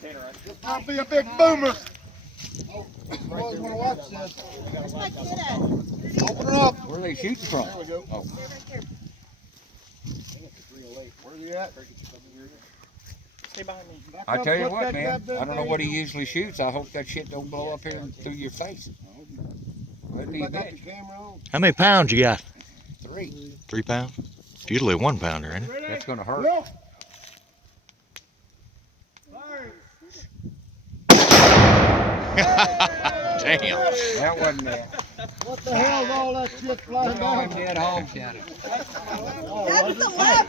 This might be a big boomer. Boys want to watch this. Where's my kid at? Open it up. Where are they shooting from? There we go. Oh. They're right there. Where you at? Stay behind me. I tell you what, man, I don't know what he usually shoots. I hope that shit don't blow up here through your face. That'd be a bitch. How many pounds you got? 3. 3 pounds? It's usually a 1 pounder, ain't it? That's gonna hurt. Damn. That wasn't there. What the hell's all that shit flying down? Dead hog shot it. That's the left.